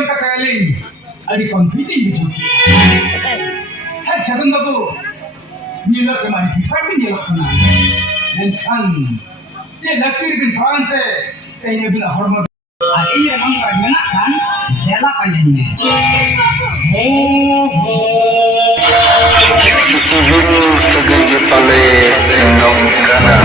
yang kakaling ada konflik di situ. Siapa tu? Nila kemana? Siapa nila kemana? Dan kan, saya lakir bin Franse, kayaknya bila hormat. Ada yang orang kan, saya panjangnya. Setuju segala pale nongkana.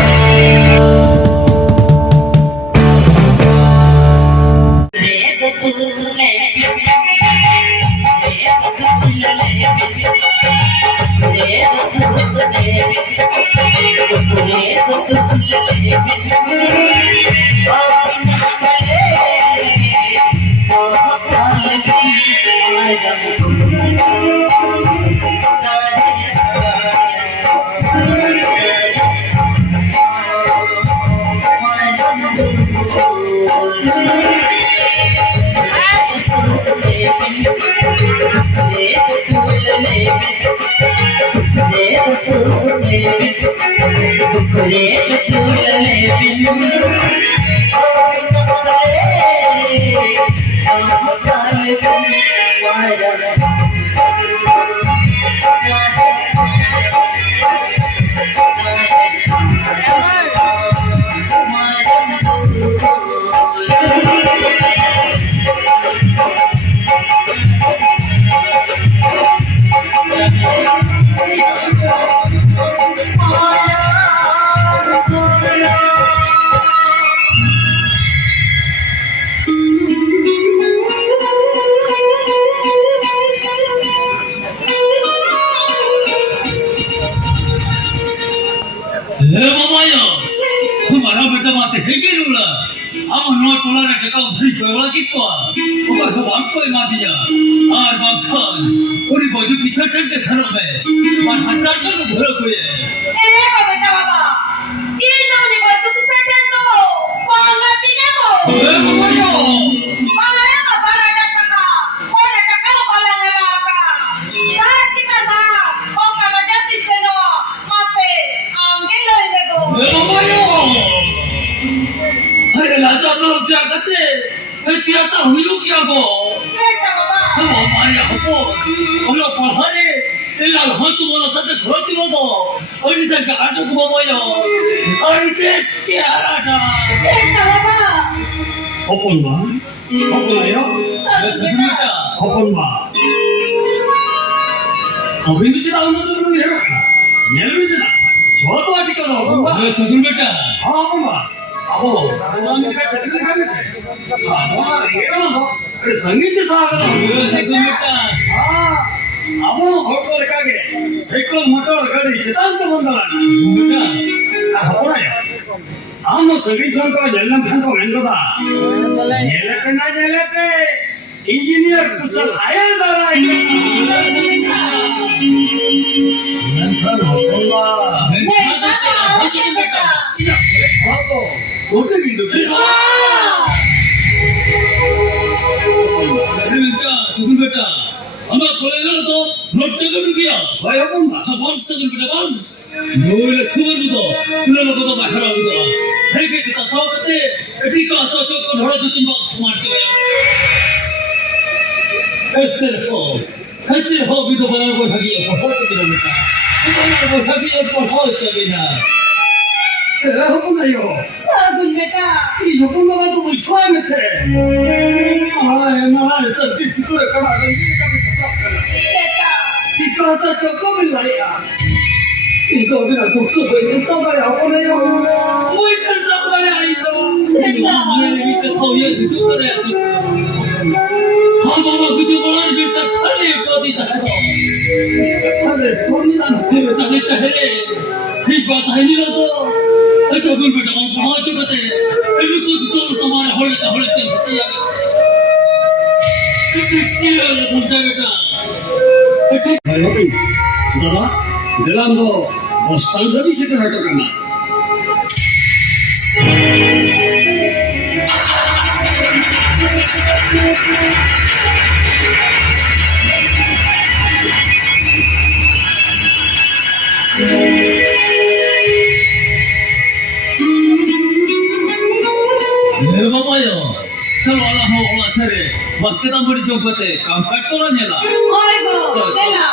संगीत अबो hotel कागे cycle motor गाड़ी चितांत बंदला हपराय आमो संगीत संको जल्लम संको मेंदोदा नेलके engineer कुशल आया दारा नंतर होटलवा बेटा हातो ओटे गिंदो सुगुन बेटा আমরা চলে গেল তো নড়তে গেল গিয়া ভয় হবো না বল চলে বেটা বল নইলে সুগন তো তুলে লোক তো বাখরা হলো হেকে তা সবতে এটি তো চোখ ধরা দুতিন বক্স মারতে হয় এতে হো বিতো বলার কথা গিয়ে পড়তে দিল বেটা তোমার কথা গিয়ে পড়াও চলে না হবো না ইয়ো সুগন বেটা এই হবো না তো বলছো আমি ছে আয় মার সত্যি সিকুরে করা Casa Choco Milaya. Ikaw ginagukto ko yung sabay ako na yun. Muy kasama na ito. Hindi ka kaya dito ka na ito. Habang magkutubulan kita tali ko dito ako. Tali, kung nila hindi tali tali. Hiba tayo nila to. Ay sabi ko na kung pahati ba tayo. Ay ko gusto mo samara holit tayo siya. Kira na kung tayo ka. दादा दिलाम तो bus stand से भी सीधे हटो करना बसके तांबडी चौकाते काम काटतो नेला होय गो चला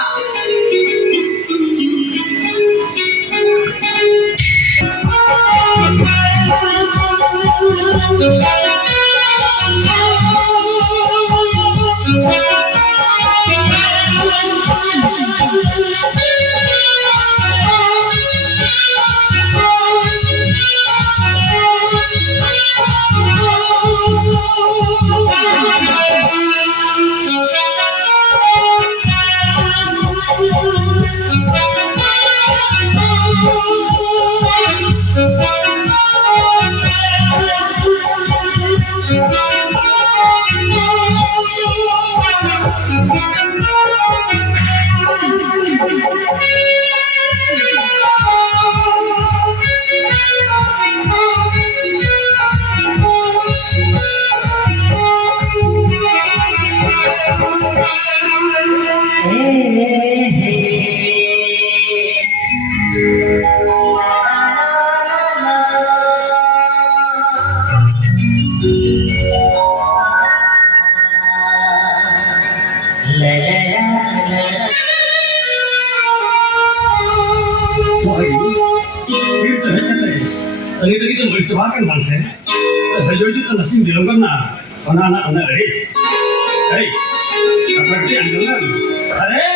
Tadi kita bersepakat kan saya. Saya juga langsung bilang kan anak-anak ini. Hei, apa sih anjuran? Ada?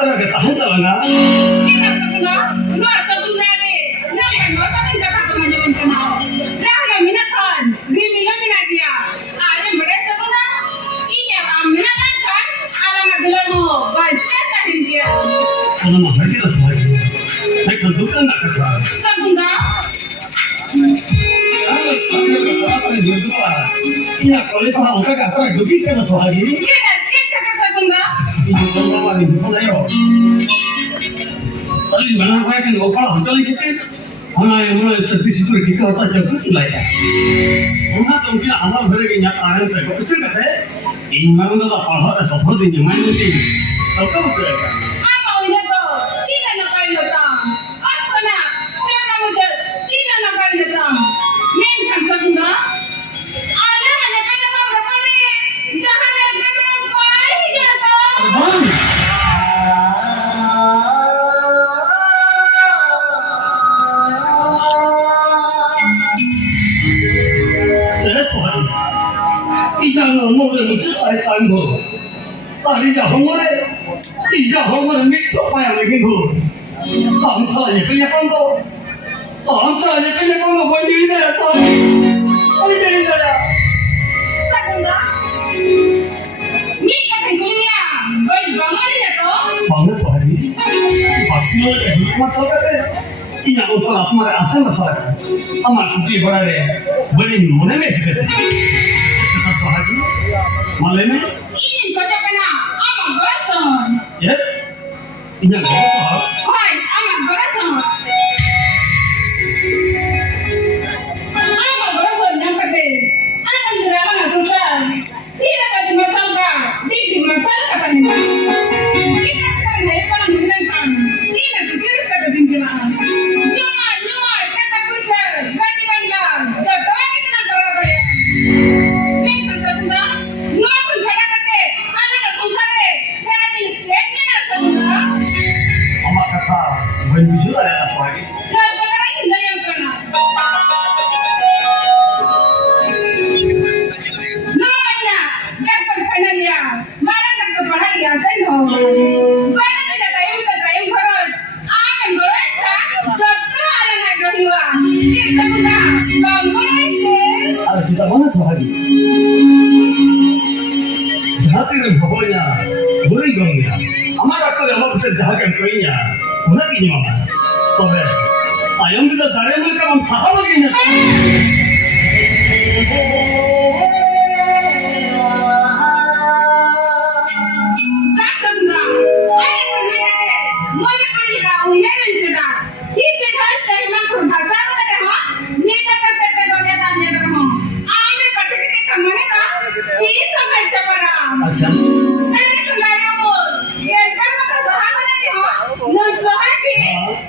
तरह के ताहू तलंगा Kita segera, no segera deh. Nah, kan masa ni jaga teman-teman kenal. Dah ada minatan, gimana minadia. Ada mereka segera, ini apa minatan kan? Ada ngadilano, baca tahin dia. sama mahal kita sebagai naik bentukan nak kata Segera, kalau sambil berapa yang dulu ya kalau itu orang kata dugi kan sebagai kita segera. itu semua ini pun ayo tapi mana saya kan opal hotel kita mana yang mana seperti situ kita harus jaga tu lah ya mana tu mungkin amal berikutnya ayat tu kecil kata ini mana tu apa hal sebab ini mana tu tahu kan betul kan Apa udah tu? Tidak nampak datang. Apa nak? Siapa muncul? Tidak nampak datang. Main kan segera. Ada mana kalau berapa ni? Jangan yang berapa ini jatuh. bang Ijang ngomong dengan saya tangguh. Tadi dah ngomong, ijang ngomong mikro apa yang lagi tu. Bangsa ni punya panggung, bangsa ni punya panggung berdiri dah tadi. Berdiri dah. Segera. Ni kata dunia. Berbangun ni jatuh. Bangsa tadi, bakilah jadi masalah deh. Ina ऊपर हमारे आसन मसाला हमारे कुटी बड़ा रे बड़े मुने में चिकते कथा सहाजी माले में Ini kata kena. Amak gerasan. ये इन्हें गलत सहाब Hai, amak gerasan. Amak gerasan yang kata. Anak gerakan susah. Tidak kata masalah. Di masalah kata ni. Kita kata ni apa yang bilang kan. Tidak serius kata pimpinan. Nyuma kata pusat. Ganti bandar. Jatuh kita nak berapa dia. Minta segera. Nua pun jaga kata. Anak susah deh. Saya jenis jenis nak segera. अमा कथा वही visual है ना सहाजी Nah, beneran ini yang kena. Namanya, dapat penanya. Mana tak kepahaya, saya tahu. Mana tidak kayu berat. Akan berat tak? Jatuh ada nak kehidupan. Kita sudah bangun ini. ada kita mana सहाजी जाति में भगोया बुरी गंगा हमारा कल हम उसे जहाँ के कोईया उन्हें की नहीं मामा तो है आयम भी तो दारे में का हम साहब लगे हैं Tak sebentar. Ada penanya. Mulai penanya. Uyan sudah. Ini sudah saya mampu bahasa apa dah? Ni kata kerja tanya dah. Ambil pakai kita mana dah? Ini sampai cepat. अच्छा Ada kendala umur. Yang pertama sahaja ni ha. Nun sahaja.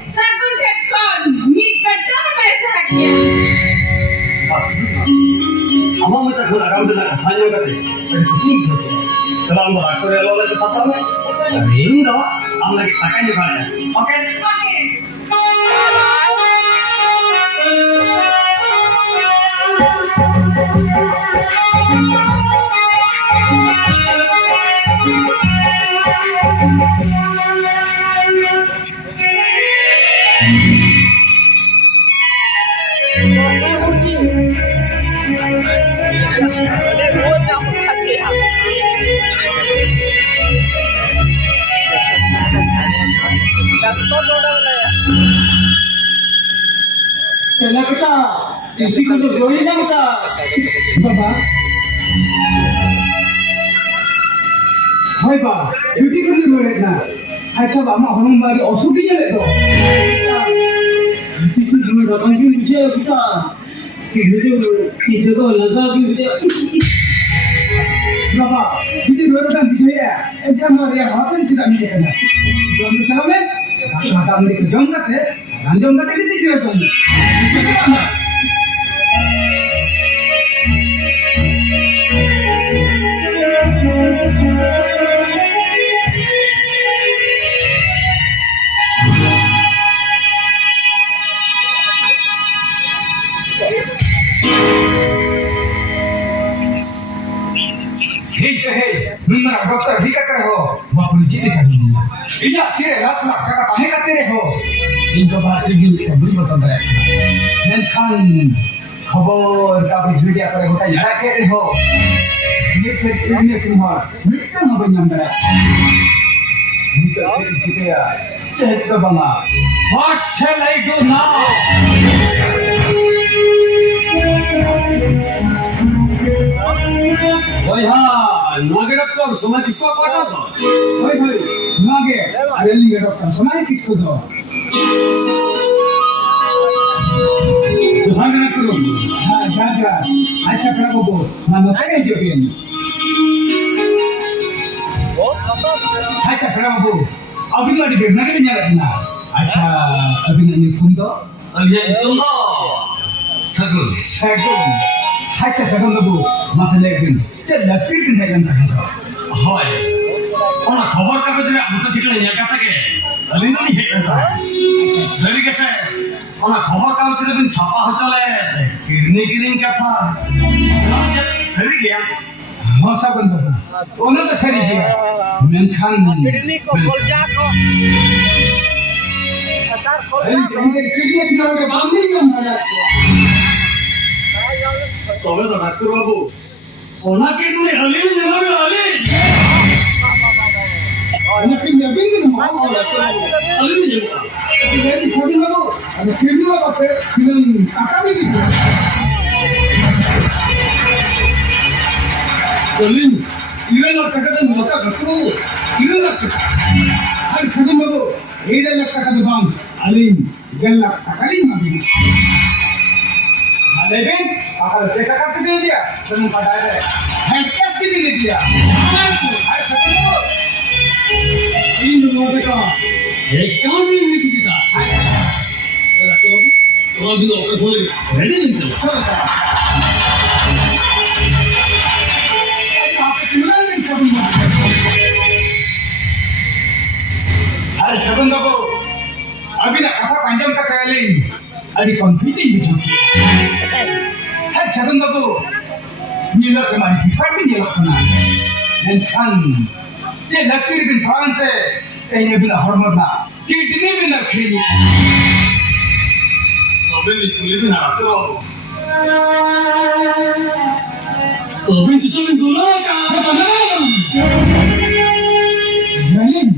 Sagun tekon. Mik kata apa sahaja. अमा में तो खुद आराम देना खाने का थे पर खुशी नहीं होती चलो हम बात करें लोगों के साथ में अरे इन दो हम लगे ताकत नहीं पाए ओके Okey. चला बेटा किसी को तो जोड़ी ना बेटा बाबा Hai Pak, beauty kan dulu na. Acha ba ma honong bari osugi je to. किसी दूर रबन की मुझे पता चीज़ को लगा की मुझे Bapa, beauty dulu kan bisa ya. Jam hari hotel tidak ni kan. Jam sama me, mata ambil jam kat है. Jam kat ini tidak jam. Nunna dokter hika kare ho wapun jiti kami ila kire lakh lakh taka pahe katere ho inko baat igi buri batan daya men khan khabor ka bhi video kare hota yara kere ho ye kin ho mikkan ho banyam daya nikal jite ya check ka bana what shall I do now ओए हाँ नागरिक को समय किसको पता था Hoi hoi, nage, areli ye dokter samay kisko do? नागरिक करो Ha, jaga. Acha prabowo, mano kare jopien. Acha prabowo, abhi mari bedna ke nyala na. Acha abhi nani kundo? ये तुमको सगुन Second. Acha second babu, masale ekdin. Chal lakir din dagan ta. হয় ওনা খবর কাগজে আমি তো ঠিক নিয়ে গেছে কে আলিনো নি হেটা সরি গেছে ওনা খবর কাগজে দিন ছাপা হচলে কিরনি কথা সরি গিয়া Ha second babu. Ono to sari dia. Menkhan. Kidney ko kolja ko. Asar kolja ko. Ini kidney ki ke bandi ke mara. তবে তো ডাক্তার বাবু ওনা কিডনি আলি জানাবে আলি Ini kidney bindi ke mara. আলি জানাবে Ini छोटी babu. Ada kidney babu pe. Ini kaka bhi gitu. Colin ইরে না টাকাতে মতা ডাক্তার বাবু ইরে না টাকা Hari second babu. 7 lakh taka de bang. Alim 1 lakh taka ni magi. Aleben, agar check up ke dia. Kamu pada ada. Hand cash ke dia. Hari second babu. तीन note का एक काम नहीं हुई किसी का डॉक्टर बाबू सवाल भी ऑपरेशन रेडी नहीं चला Chalo sir. Aap kimla nahi sabun babu. Hari second babu. Abhi na kata panjang ka kaya Hari confusing gitu. Hari second babu. Nila kemari department nila kena. Dan kan जे लकीर बिन France से कहीं बिना हरमत ना kidney बिना खेली अबे निकले भी ना डॉक्टर बाबू कभी किसी ने बोला का Jalin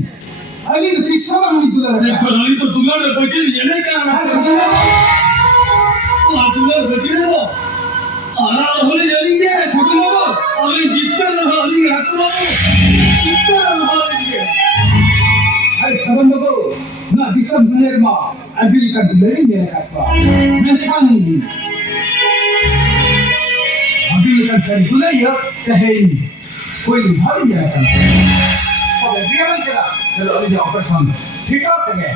Ali तीसरा नहीं बुला रहा खराली तो तुम्हारे बच्चे ये नहीं कर रहा है तुम्हारे बच्चे ने सारा होने जाएंगे Second babu. अरे जितने रहा अली डॉक्टर बाबू जितने रहा Hari second babu. Na bisa menerima abil kan dari dia kata. Menekan abil kan dari dulu ya kahin. Koi hari dia kan. Kalau dia kan kira kalau ada operation ठीक है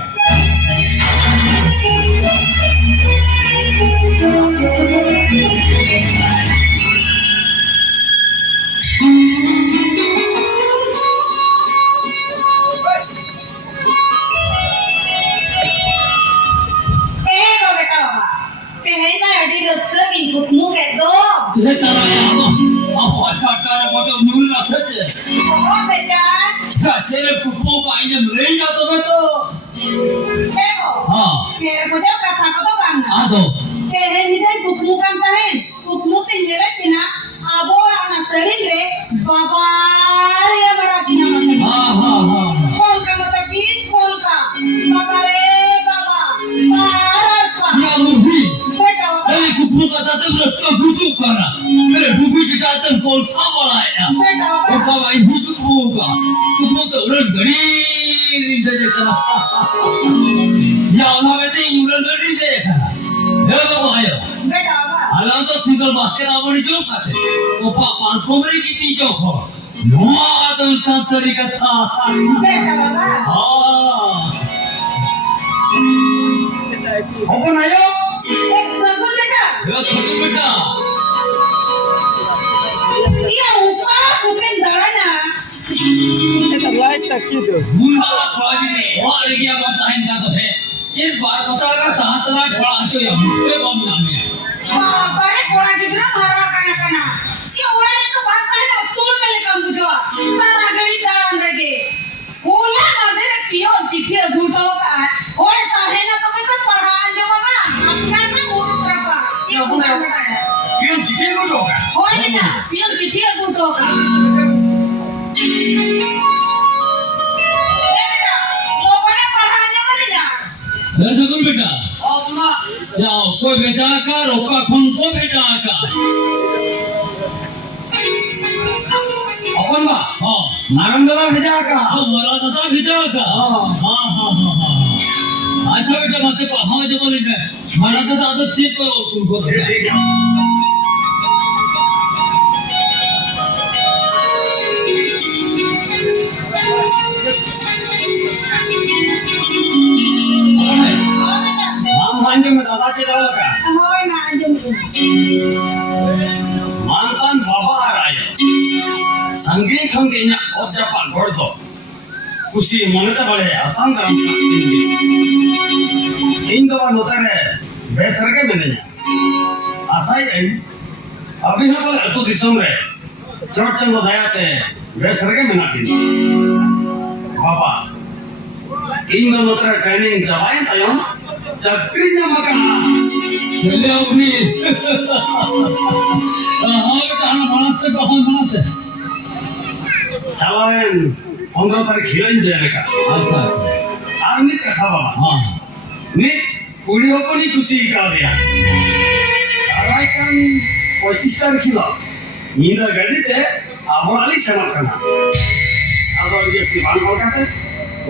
Saya tahu apa cara buat mulu saja. Saya kupu banyak mereka tu betul. हाँ आदो हाँ हाँ हाँ या मुर्गी अरे कुप्पू का ताते उसका बुजुर्ग करा मेरे बुजुर्ग का ताते कौन सा बड़ा है ना और बाबा ये बुजुर्ग होगा तुमको तो उड़न घड़ी रिंदे देखना या उन्हें में तो उड़न घड़ी रिंदे देखना ये बाबा आयो बेटा बा अलावा तो सिंगल बास्केट आवड़ी जो खाते वो पांच कोमरी की तीन जो खो नुआ तो इतना सरी का था बेटा बाबा हाँ अपन आयो एक सगुन बेटा ये छोटू बेटा ये ऊपर कुकिन दड़ना मुंडा खाली ने और गया बताएं ना तो है इस बार पता का साथ लाख बड़ा जो या मुझे बम नाम है बड़े कोड़ा कितना मारा कना ये उड़ा तो बात करना सूर में लेकर बुझवा सारा गली दान रहे बोला मदे रे पियो चिट्ठी झूठो का और ताहे ना तो मैं तो पढ़ा ले बाबा अपना में मोर करपा ये बुना बताया क्यों जिसे को होगा होय ना पियो चिट्ठी झूठो का ए बेटा लोगों ने पढ़ा ले मत जा ये सगुन बेटा अपना जाओ कोई बेटा का रोका खून को बेटा का अपन बा हां नारंगला भेजा का हां मोरा दादा बेटा का हां हां हां हां अच्छा बेटा मत हाँ जब बोलेंगे मारा दादा आदत चेक करो तुमको हां बेटा हम सांजे में दादा के जाओ का होय ना मानतान बाबा आ रहा है संगे संगे ना और जापान बढ़ दो खुशी मन तो बड़े आसान काम इन दो बार होता है बेहतर के मिले आशा ही अभी हम बोले तो दिसों में चोट चंद बताया थे बेहतर के मिला थी बाबा इन दोनों तरह ट्रेनिंग चलाएं तो चक्री न मकाना चले अपनी हाँ बेटा हम बना से चलाएं 15 तारीख खिलाइन जाने का अच्छा आर्मी का था बाबा हाँ ने पूरी हो नहीं खुशी का दिया आराई kan 25 तारीख खिला नींद गड़ी थे आवाली सेवा करना अब और ये दीवान हो गया थे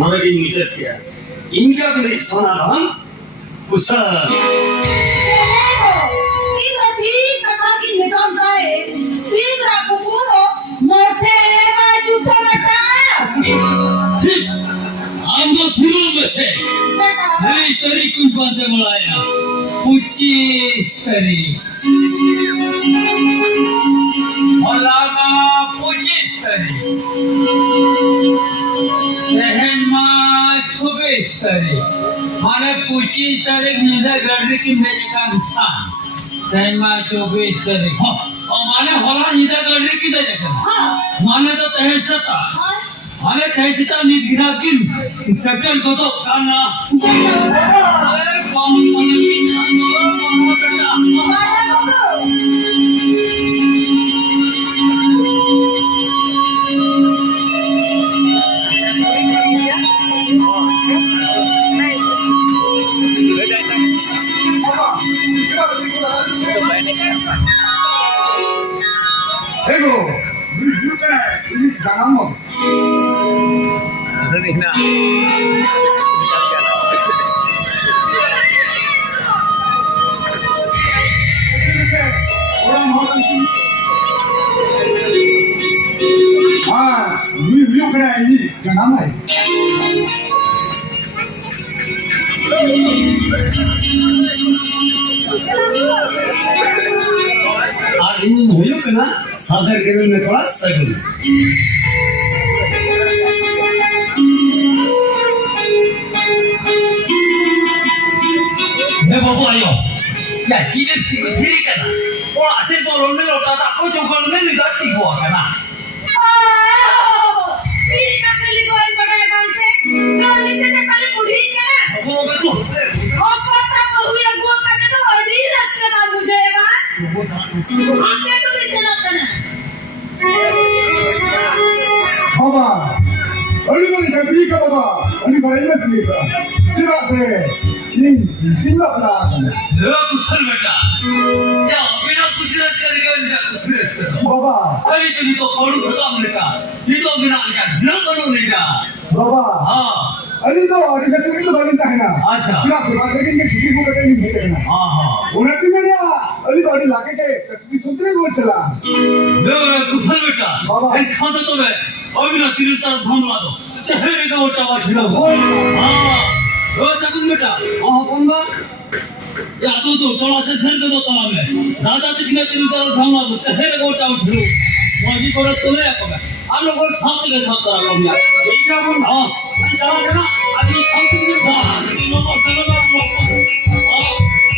मगर ये नीचे किया इनका भी सोना धन कुछ हम तो थुरू में से नहीं तरी कुछ बातें बुलाया 25 तारीख मौलाना 25 तारीख रहनमा 26 तारीख माने 25 तारीख निजा गर्दी की मेरे का स्थान रहनमा 24 तारीख और माने होला निजा गर्दी की दे माने तो तहसता माने तहसता निगिरा किन सेटल को तो खाना अरे कौन Ego, ini jangan mau. Orang mau nanti. View kena ini jangan mau. और इन होयो के ना सादर के में थोड़ा सगुन मैं बाबू आयो या चीने ठीक है ना वो आसे बोलो में लौटा था को जो कल में निकाल ठीक हुआ है ना वो मैं तो Baba, ini mana tapi ka baba, ini mana ini sih ka. Cira se, ini lah lah. ये कुशल बेटा या बिना कुछ न करके serius ka to. Baba, Kali tu dito kalu sadam neta. Dito bina aja dina kanu neta. Baba. Ha. अरे तो audition में तो बनता है ना अच्छा। क्या मार्केटिंग में छुट्टी को कटे नहीं है ना Ha ha. उन्हें भी मेरे अरे तो अरे लाके के तकलीफ सुनते बोल चला Lewa kusal beta. Baba. En khata to be. Abina tiril tar dhamla do. Tehere ka ota wa chila. Ha. Ro takun beta. Ha konga. Ya tu tola se sen to tola me. Dada te kina tiril tar dhamla do. Tehere ka ota wa chila. Maji kore tole akome. हम लोग शांति के साथ करा कम यार एक क्या बोल हाँ मैं चला गया ना अभी शांति के साथ तीनों को चलो ना हम लोग बाबा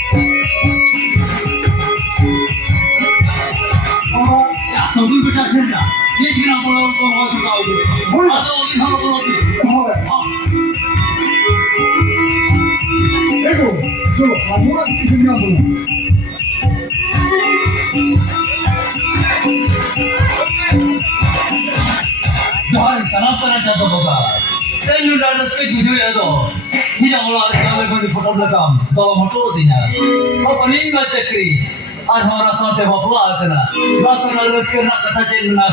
या सब बेटा से ना ये दिन हम लोग को हो चुका बोल। होगा तो अभी हम लोग देखो जो हमारा किसी ने बोला जहाँ सलाम करना चाहता होगा तेरे डर से कुछ भी है तो ही जाओ लोग आज कल कोई फोटो लगा तो फोटो देना अब नहीं मत चक्री आज हमारा साथ है बापू आते ना बात करना उसके ना कथा चलना